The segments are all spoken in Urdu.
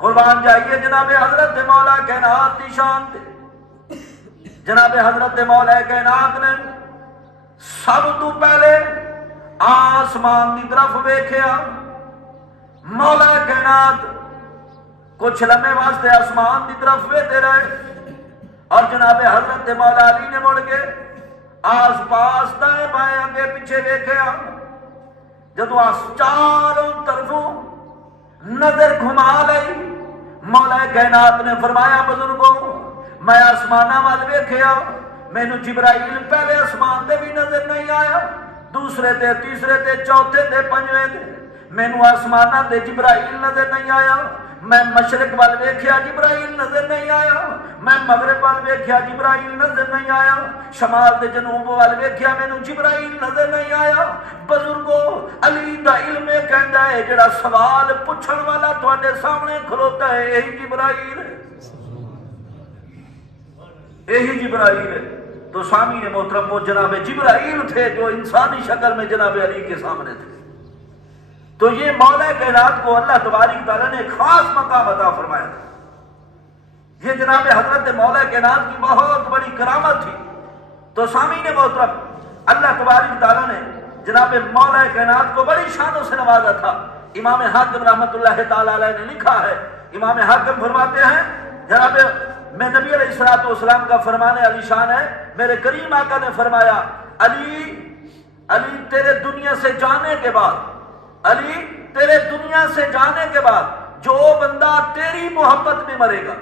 قربان جائیے جناب حضرت مولا کائنات کی شان تے جناب حضرت مولا کائنات نے سب تو پہلے آسمان کی طرف ویکھیا. مولا کائنات کچھ لمحے واسطے آسمان کی طرف ویتے رہے اور جناب حضرت مولا علی نے مڑ کے آس پاس دائیں بائیں اگے پیچھے ویکھیا. جدو چاروں طرفوں نظر گھما لئی مولا کائنات نے فرمایا بزرگوں میں آسمانہ وال ویکھیا مینوں جبرائیل پہلے آسمان تے بھی نظر نہیں آیا, دوسرے تے تیسرے تے چوتھے تے پنجویں تے مینوں آسمانہ تے جبرائیل نظر نہیں آیا. میں مشرق وال ویکھیا جبرائیل نظر نہیں آیا, میں مغرب وال ویکھیا جبرائیل نظر نہیں آیا, شمال تے جنوب وال ویکھیا مینوں جبرائیل نظر نہیں آیا. بزرگو علی دا علم کہندا ہے جڑا سوال پوچھن والا تواڈے سامنے کھلوتا ہے یہی جبرائیل ہے, یہی جبرائیل ہے. تو سامعین محترم وہ جناب جبرائیل تھے جو انسانی شکل میں جناب علی کے سامنے تھے. تو یہ مولا کائنات کو اللہ تبارک تعالیٰ نے خاص مقام عطا فرمایا تھا. یہ جناب حضرت مولا کائنات کی بہت بڑی کرامت تھی. تو سامعین محترم اللہ تبارک تعالیٰ نے جناب مولا کائنات کو بڑی شانوں سے نوازا تھا. امام حاکم رحمۃ اللہ تعالیٰ علیہ نے لکھا ہے, امام حاکم فرماتے ہیں جناب میں نبی علیہ الصلوۃ والسلام کا فرمان علی شان ہے, میرے کریم آقا نے فرمایا علی تیرے دنیا سے جانے کے بعد, علی تیرے دنیا سے جانے کے بعد جو بندہ تیری محبت میں مرے گا,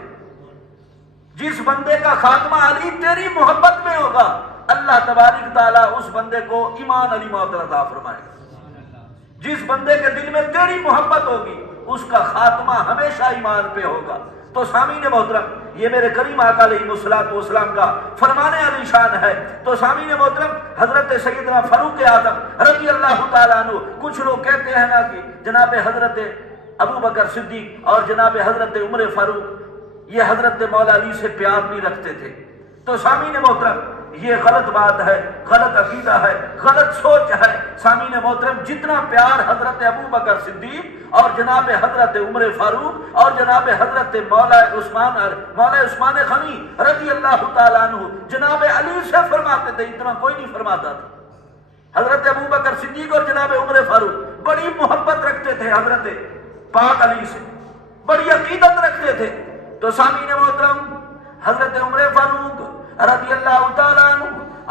جس بندے کا خاتمہ علی تیری محبت میں ہوگا, اللہ تبارک تعالیٰ اس بندے کو ایمان علی موت عطا فرمائے گا. جس بندے کے دل میں تیری محبت ہوگی اس کا خاتمہ ہمیشہ ایمان پہ ہوگا. تو سامعین محترم یہ میرے کریم آقا علیہ الصلوۃ والسلام کا فرمان علی شان ہے. تو سامعین محترم حضرت سیدنا فاروق اعظم رضی اللہ تعالیٰ عنہ, کچھ لوگ کہتے ہیں نا کہ جناب حضرت ابو بکر صدیق اور جناب حضرت عمر فاروق یہ حضرت مولا علی سے پیار نہیں رکھتے تھے. تو سامعین محترم یہ غلط بات ہے, غلط عقیدہ ہے, غلط سوچ ہے. سامعین محترم جتنا پیار حضرت ابو بکر صدیق اور جناب حضرت عمر فاروق اور جناب حضرت مولا عثمان غنی رضی اللہ تعالیٰ عنہ جناب علی سے فرماتے تھے اتنا کوئی نہیں فرماتا تھا. حضرت ابو بکر صدیق اور جناب عمر فاروق بڑی محبت رکھتے تھے حضرت پاک علی سے, بڑی عقیدت رکھتے تھے. تو سامعین محترم حضرت عمر فاروق رضی اللہ تعالیٰ عنہ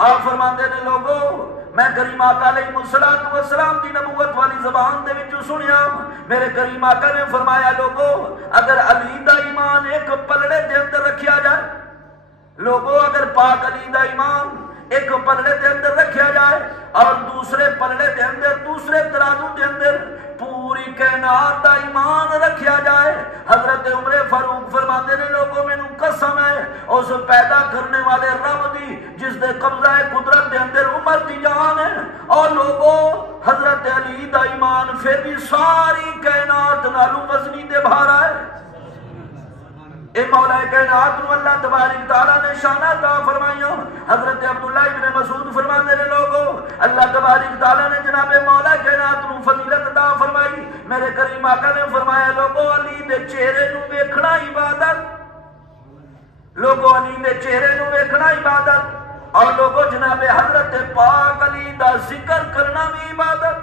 آپ فرماتے نے لوگوں میں کریم آقا علیہ الصلوۃ والسلام دی نبوت والی زبان دے وچوں سنیا, میرے کریم آقا نے فرمایا لوگوں اگر علی دا ایمان ایک پلڑے دے اندر رکھیا جائے, لوگوں اگر پاک علی دا ایمان ایک پلڑے دے اندر رکھیا جائے اور دوسرے پلڑے دے اندر دوسرے ترازو دے اندر پوری کائنات دا ایمان رکھیا جائے, حضرت عمر فاروق فرماتے نے لوگوں میں قسم ہے اس پیدا کرنے والے رب دی جس دے قبضہ قدرت دے اندر عمر دی جان ہے, اور لوگوں حضرت علی دا ایمان پھر بھی ساری کائنات نالو وزنی دے بھارا ہے. اے مولا کائنات نو اللہ تبارک تعالیٰ نے شان عطا فرمایا. حضرت عبداللہ ابن مسعود فرماتے نے لوگوں اللہ تبارک تعالیٰ نے جناب مولا کائنات نو فضیلت عطا فرمائی. میرے کریم آقا نے فرمایا لوگوں علی دے چہرے نو ویکھنا عبادت, لوگوں علی دے چہرے نو ویکھنا عبادت, اور لوگوں جناب حضرت پاک علی دا ذکر کرنا بھی عبادت.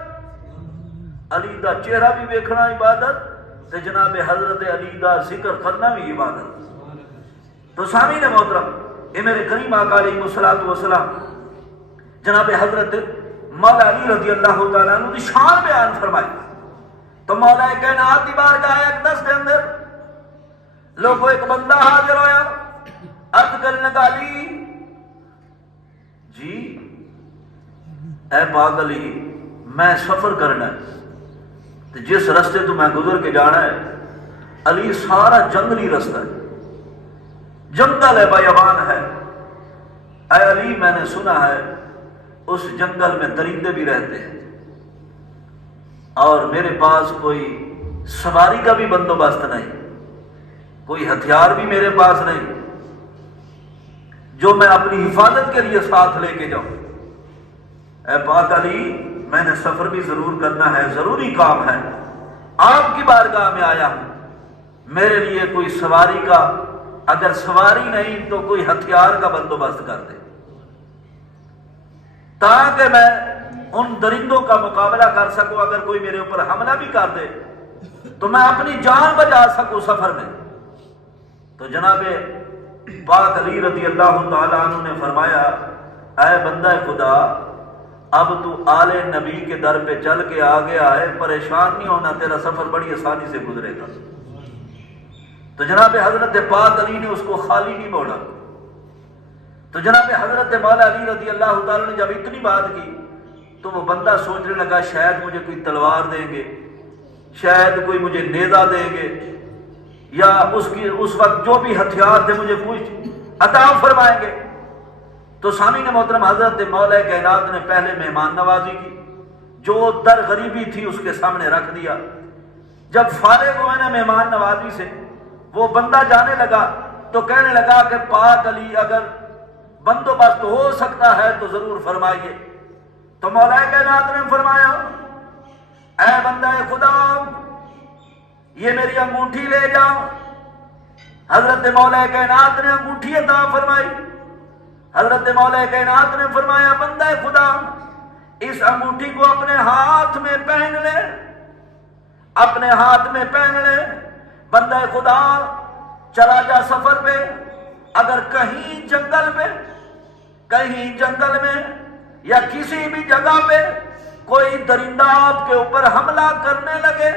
علی دا چہرہ بھی ویکھنا عبادت تے جناب حضرت علی دا ذکر کرنا بھی عبادت. تو سامعین محترم یہ میرے کریم آقا علیہ الصلوۃ والسلام جناب حضرت مولا علی رضی اللہ تعالیٰ عنہ دی شان بیان فرمائی. تو مولا کائنات دی بارگاہ اقدس دے اندر لوگوں ایک بندہ حاضر ہویا, عرض کرنے لگا علی جی اے پاک علی میں سفر کرنا ہے, جس رستے تو میں گزر کے جانا ہے علی سارا جنگلی رستہ ہے, جنگل ہے, بیابان ہے. اے علی میں نے سنا ہے اس جنگل میں درندے بھی رہتے ہیں اور میرے پاس کوئی سواری کا بھی بندوبست نہیں, کوئی ہتھیار بھی میرے پاس نہیں جو میں اپنی حفاظت کے لیے ساتھ لے کے جاؤں. اے پاک علی میں نے سفر بھی ضرور کرنا ہے, ضروری کام ہے, آپ کی بارگاہ میں آیا ہوں. میرے لیے کوئی سواری کا، اگر سواری نہیں تو کوئی ہتھیار کا بندوبست کر دے، تاکہ میں ان درندوں کا مقابلہ کر سکوں، اگر کوئی میرے اوپر حملہ بھی کر دے تو میں اپنی جان بچا سکوں سفر میں۔ تو جناب پاک علی رضی اللہ تعالیٰ عنہ نے فرمایا، اے بندہ خدا، اب تو آل نبی کے در پہ چل کے آ گیا ہے، پریشان نہیں ہونا، تیرا سفر بڑی آسانی سے گزرے گا۔ تو جناب حضرت پاک علی نے اس کو خالی نہیں موڑا۔ تو جناب حضرت مولا علی رضی اللہ تعالیٰ نے جب اتنی بات کی تو وہ بندہ سوچنے لگا شاید مجھے کوئی تلوار دیں گے، شاید کوئی مجھے نیزہ دیں گے، یا اس وقت جو بھی ہتھیار تھے مجھے کچھ عطا فرمائیں گے۔ تو سامعین محترم، حضرت مولا کائنات نے پہلے مہمان نوازی کی، جو در غریبی تھی اس کے سامنے رکھ دیا۔ جب فارغ ہوئے نا مہمان نوازی سے، وہ بندہ جانے لگا تو کہنے لگا کہ پاک علی اگر بندوبست ہو سکتا ہے تو ضرور فرمائیے۔ تو مولا کائنات نے فرمایا، اے بندہ خدا، یہ میری انگوٹھی لے جاؤ۔ حضرت مولا کائنات نے انگوٹھی عطا فرمائی۔ حضرت مولا کائنات نے فرمایا، بندہ خدا، اس انگوٹھی کو اپنے ہاتھ میں پہن لے، اپنے ہاتھ میں پہن لے۔ بندہ خدا چلا جا سفر پہ، اگر کہیں جنگل میں یا کسی بھی جگہ پہ کوئی درندہ آپ کے اوپر حملہ کرنے لگے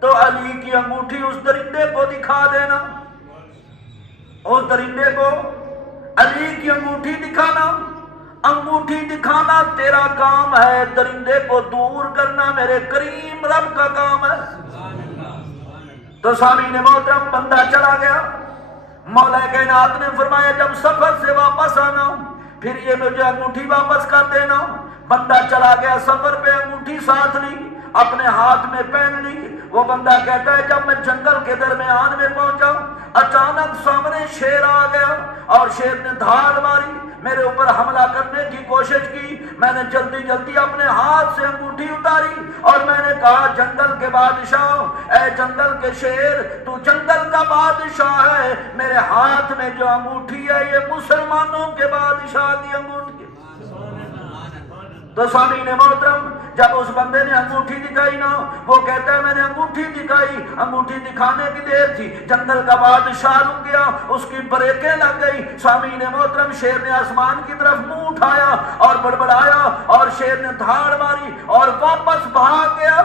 تو علی کی انگوٹھی اس درندے کو دکھا دینا، اس درندے کو علی کی انگوٹھی دکھانا۔ انگوٹھی دکھانا تیرا کام ہے، درندے کو دور کرنا میرے کریم رب کا کام ہے۔ تو سامعین محترم، بندہ چلا گیا۔ مولا کائنات نے فرمایا، جب سفر سے واپس آنا پھر یہ مجھے انگوٹھی واپس کر دینا۔ بندہ چلا گیا سفر پہ، انگوٹھی ساتھ لی، اپنے ہاتھ میں پہن لی۔ وہ بندہ کہتا ہے، جب میں جنگل کے درمیان میں پہنچا، اچانک سامنے شیر آ گیا اور شیر نے دھاڑ ماری، میرے اوپر حملہ کرنے کی کوشش کی۔ میں نے جلدی جلدی اپنے ہاتھ سے انگوٹھی اتاری اور میں نے کہا، جنگل کے بادشاہ، اے جنگل کے شیر، تو جنگل کا بادشاہ ہے، میرے ہاتھ میں جو انگوٹھی ہے یہ مسلمانوں کے بادشاہ کی انگوٹھی ہے۔ تو سامعین محترم، جب اس بندے نے انگوٹھی دکھائی نا، وہ کہتا ہے میں نے انگوٹھی دکھائی، انگوٹھی دکھانے کی دیر تھی، جنگل کا بادشاہ رک گیا، اس کی بریکیں لگ گئی۔ سامعین محترم، شیر نے آسمان کی طرف منہ اٹھایا اور بڑبڑایا اور شیر نے دھاڑ ماری اور واپس بھاگ گیا۔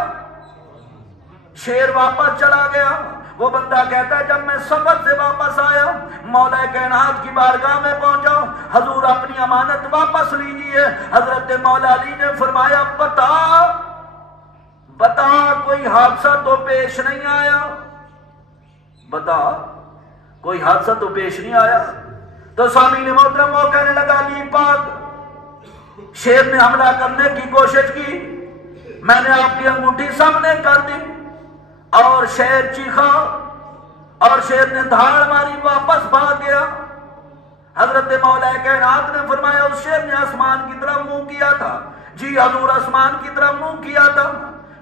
شیر واپس چلا گیا۔ وہ بندہ کہتا ہے، جب میں سفر سے واپس آیا، مولا کائنات کی بارگاہ میں پہنچا، حضور اپنی امانت واپس لیجیے۔ حضرت مولا علی نے فرمایا، بتا کوئی حادثہ تو پیش نہیں آیا، بتا کوئی حادثہ تو پیش نہیں آیا۔ تو سامعین محترم، وہ کہنے لگا، علی پاک، شیر نے حملہ کرنے کی کوشش کی، میں نے آپ کی انگوٹھی سامنے کر دی اور شیر چیخا اور شیر نے دھاڑ ماری، واپس بھاگ گیا۔ حضرت مولا کائنات نے فرمایا، اس شیر نے آسمان کی طرف منہ کیا تھا۔ جی حضور، آسمان کی طرف منہ کیا تھا۔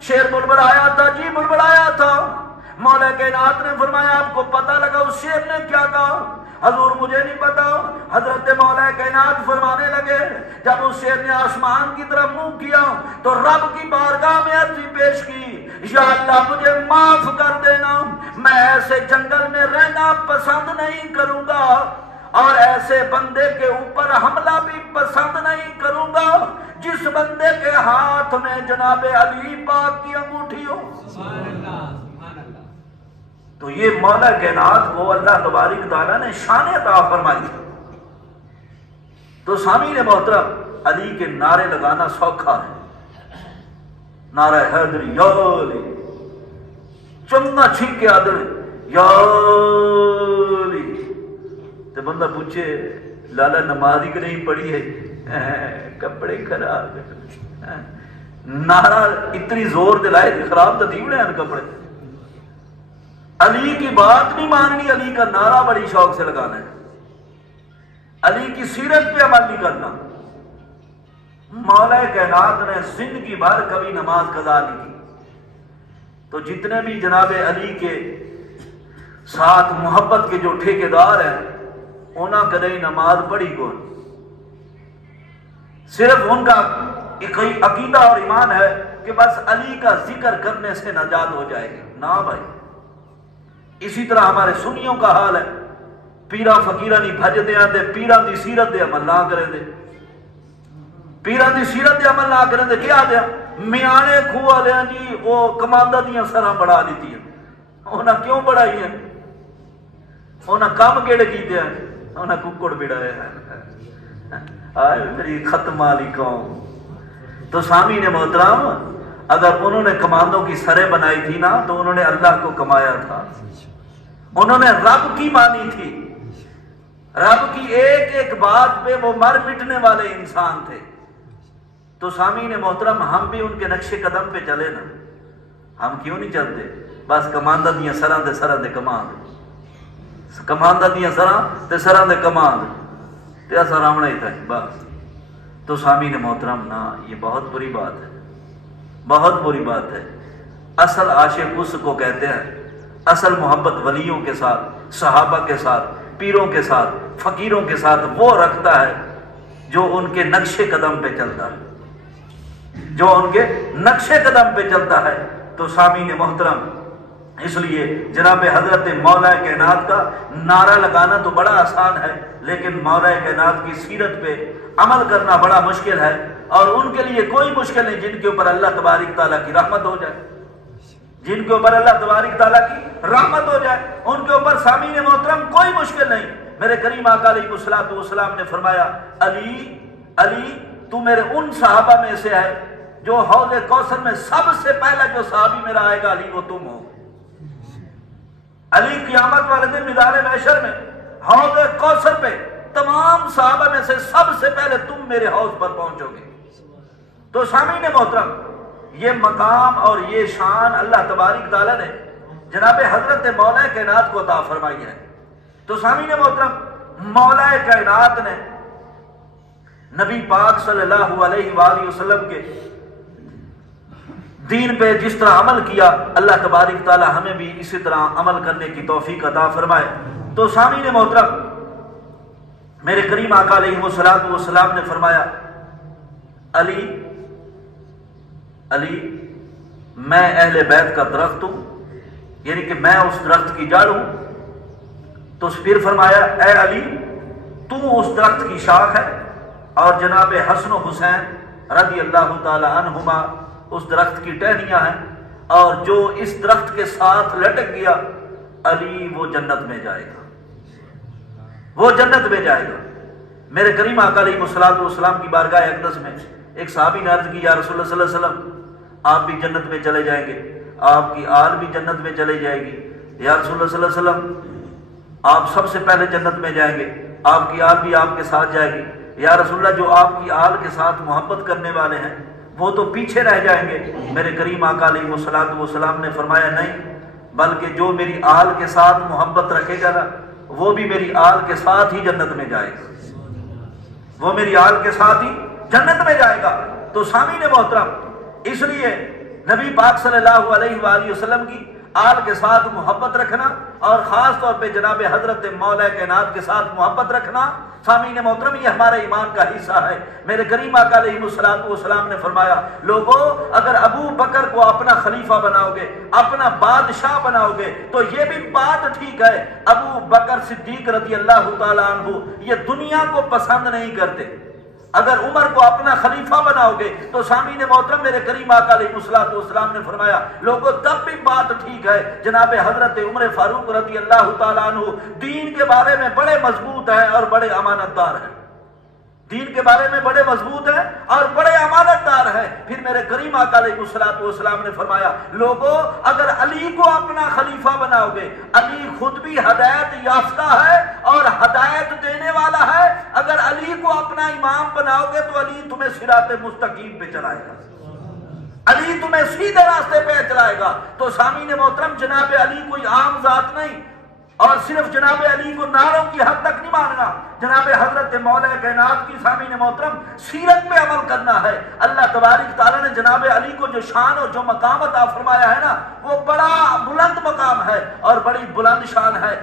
شیر بڑبڑایا تھا؟ جی بڑبڑایا تھا۔ مولا کائنات نے فرمایا، آپ کو پتہ لگا اس شیر نے کیا کہا؟ حضور مجھے نہیں پتا۔ حضرت مولا کائنات فرمانے لگے، جب اس شیر نے آسمان کی طرف منہ کیا تو رب کی بارگاہ میں عرضی پیش کی، یا اللہ مجھے معاف کر دینا، میں ایسے جنگل میں رہنا پسند نہیں کروں گا اور ایسے بندے کے اوپر حملہ بھی پسند نہیں کروں گا جس بندے کے ہاتھ میں جناب علی پاک کی انگوٹھی ہو۔ تو یہ مولا کائنات کو اللہ تبارک تعالیٰ نے شان عطا فرمائی۔ تو سامعین محترم، علی کے نعرے لگانا سوکھا ہے، نعرہ حیدری یا علی، چمنا چھینک کے آدھے یا علی۔ تو بندہ پوچھے، لالا نماز ہی نہیں پڑھی ہے، کپڑے خراب، نعرہ اتنی زور دلائے کہ خراب تو دیوڑے ہیں کپڑے۔ علی کی بات نہیں ماننی، علی کا نعرہ بڑی شوق سے لگانا ہے، علی کی سیرت پہ عمل نہیں کرنا۔ مولا کائنات نے زندگی بھر کبھی نماز قضا نہیں کی۔ تو جتنے بھی جناب علی کے ساتھ محبت کے جو ٹھیکیدار ہیں انہاں کدی نماز پڑھی کون؟ صرف ان کا عقیدہ اور ایمان ہے کہ بس علی کا ذکر کرنے سے نجات ہو جائے گی. نہ بھائی، اسی طرح ہمارے سنیوں کا حال ہے. پیراں فقیراں نہیں بھجدے ہیں تے پیراں دی سیرت دے عمل نہ کریں دے. پیراں دی سیرت دے عمل نہ کریں دے کیا دیا میانے کھو والے جی وہ کماندہ دیاں سراں بڑھا دیتی ہیں. انہاں کیوں بڑھائی ہیں؟ انہاں کام کیڑے کیتے ہیں؟ انہاں ککڑ بڑھائے ہیں. آئے میری ختم والی قوم. تو سامعین محترم، اگر انہوں نے کماندوں کی سریں بنائی تھی نا تو انہوں نے اللہ کو کمایا تھا. انہوں نے رب کی مانی تھی. رب کی ایک ایک بات پہ وہ مر مٹنے والے انسان تھے. تو سامعین محترم، ہم بھی ان کے نقش قدم پہ چلے نا. ہم کیوں نہیں چلتے؟ بس کماندہ دیاں سراں دے کماند، کماندہ دیاں سراں دے کماند تے اساں راونا ہی تھا بس. تو سامعین محترم نا، یہ بہت بری بات ہے، بہت بری بات ہے. اصل عاشق اس کو کہتے ہیں، اصل محبت ولیوں کے ساتھ، صحابہ کے ساتھ، پیروں کے ساتھ، فقیروں کے ساتھ وہ رکھتا ہے جو ان کے نقش قدم پہ چلتا ہے، جو ان کے نقش قدم پہ چلتا ہے. تو سامعین محترم، اس لیے جناب حضرت مولا کائنات کا نعرہ لگانا تو بڑا آسان ہے، لیکن مولا کائنات کی سیرت پہ عمل کرنا بڑا مشکل ہے. اور ان کے لیے کوئی مشکل نہیں جن کے اوپر اللہ تبارک تعالیٰ کی رحمت ہو جائے، جن کے اوپر اللہ تبارک تعالیٰ کی رحمت ہو جائے ان کے اوپر سامعین محترم کوئی مشکل نہیں. میرے کریم آقا علیہ الصلوۃ والسلام نے فرمایا، علی تو میرے ان صحابہ میں سے ہے جو حوض کوثر میں سب سے پہلا جو صحابی میرا آئے گا علی وہ تم ہو. علی قیامت والے دن میدان محشر میں حوض کوثر پہ تمام صحابہ میں سے سب سے پہلے تم میرے حوض پر پہنچو گے. تو سامعین محترم، یہ مقام اور یہ شان اللہ تبارک تعالیٰ نے جناب حضرت مولا کائنات کو عطا فرمائی ہے. تو سامعین محترم، مولا کائنات نے نبی پاک صلی اللہ علیہ وآلہ وسلم کے دین پہ جس طرح عمل کیا، اللہ تبارک تعالیٰ ہمیں بھی اسی طرح عمل کرنے کی توفیق عطا فرمائے. تو سامعین محترم، میرے کریم آقا علیہ الصلوۃ والسلام نے فرمایا، علی میں اہل بیت کا درخت ہوں، یعنی کہ میں اس درخت کی جڑ ہوں. تو پھر فرمایا، اے علی تو اس درخت کی شاخ ہے، اور جناب حسن و حسین رضی اللہ تعالی عنہما اس درخت کی ٹہنیاں ہیں، اور جو اس درخت کے ساتھ لٹک گیا علی وہ جنت میں جائے گا، وہ جنت میں جائے گا. میرے کریم آقا علیہ الصلوۃ والسلام کی بارگاہ اقدس میں ایک صحابی نے عرض کی، یا رسول اللہ صلی اللہ علیہ وسلم آپ بھی جنت میں چلے جائیں گے، آپ کی آل بھی جنت میں چلے جائے گی. یا رسول اللہ صلی اللہ علیہ وسلم آپ سب سے پہلے جنت میں جائیں گے، آپ کی آل بھی آپ کے ساتھ جائے گی. یا رسول اللہ جو آپ کی آل کے ساتھ محبت کرنے والے ہیں وہ تو پیچھے رہ جائیں گے. میرے کریم آقا علیہ الصلوۃ والسلام نے فرمایا، نہیں، بلکہ جو میری آل کے ساتھ محبت رکھے گا نا وہ بھی میری آل کے ساتھ ہی جنت میں جائے گا، وہ میری آل کے ساتھ ہی جنت میں جائے گا. تو سامعین محترم، اس لیے نبی پاک صلی اللہ علیہ وآلہ وسلم کی آل کے ساتھ محبت رکھنا اور خاص طور پہ جناب حضرت مولا کائنات کے ساتھ محبت رکھنا، سامعین محترم، یہ ہمارے ایمان کا حصہ ہے. میرے کریم آقا علیہ الصلوۃ والسلام نے فرمایا، لوگو اگر ابو بکر کو اپنا خلیفہ بناؤ گے، اپنا بادشاہ بناؤ گے تو یہ بھی بات ٹھیک ہے، ابو بکر صدیق رضی اللہ تعالیٰ عنہ یہ دنیا کو پسند نہیں کرتے. اگر عمر کو اپنا خلیفہ بناؤ گے تو سامعین محترم، میرے کریم آقا علیہ الصلوۃ والسلام نے فرمایا، لوگوں تب بھی بات ٹھیک ہے. جناب حضرت عمر فاروق رضی اللہ تعالیٰ عنہ دین کے بارے میں بڑے مضبوط ہیں اور بڑے امانت دار ہیں، دین کے بارے میں بڑے مضبوط ہیں اور بڑے امانت دار ہیں. پھر میرے کریم آقا علیہ الصلوۃ والسلام نے فرمایا، لوگوں اگر علی کو اپنا خلیفہ بناؤ گے، علی خود بھی ہدایت یافتہ ہے اور ہدایت دینے والا ہے، اگر علی کو اپنا امام بناؤ گے تو علی تمہیں صراط مستقیم پہ چلائے گا، علی تمہیں سیدھے راستے پہ چلائے گا. تو سامعین محترم، جناب علی کوئی عام ذات نہیں، اور صرف جناب علی کو نعروں کی حد تک نہیں ماننا، جناب حضرت مولا کائنات کی سامعین محترم سیرت پہ عمل کرنا ہے۔ اللہ تبارک تعالیٰ نے جناب علی کو جو شان اور جو مقام عطا فرمایا ہے نا، وہ بڑا بلند مقام ہے اور بڑی بلند شان ہے۔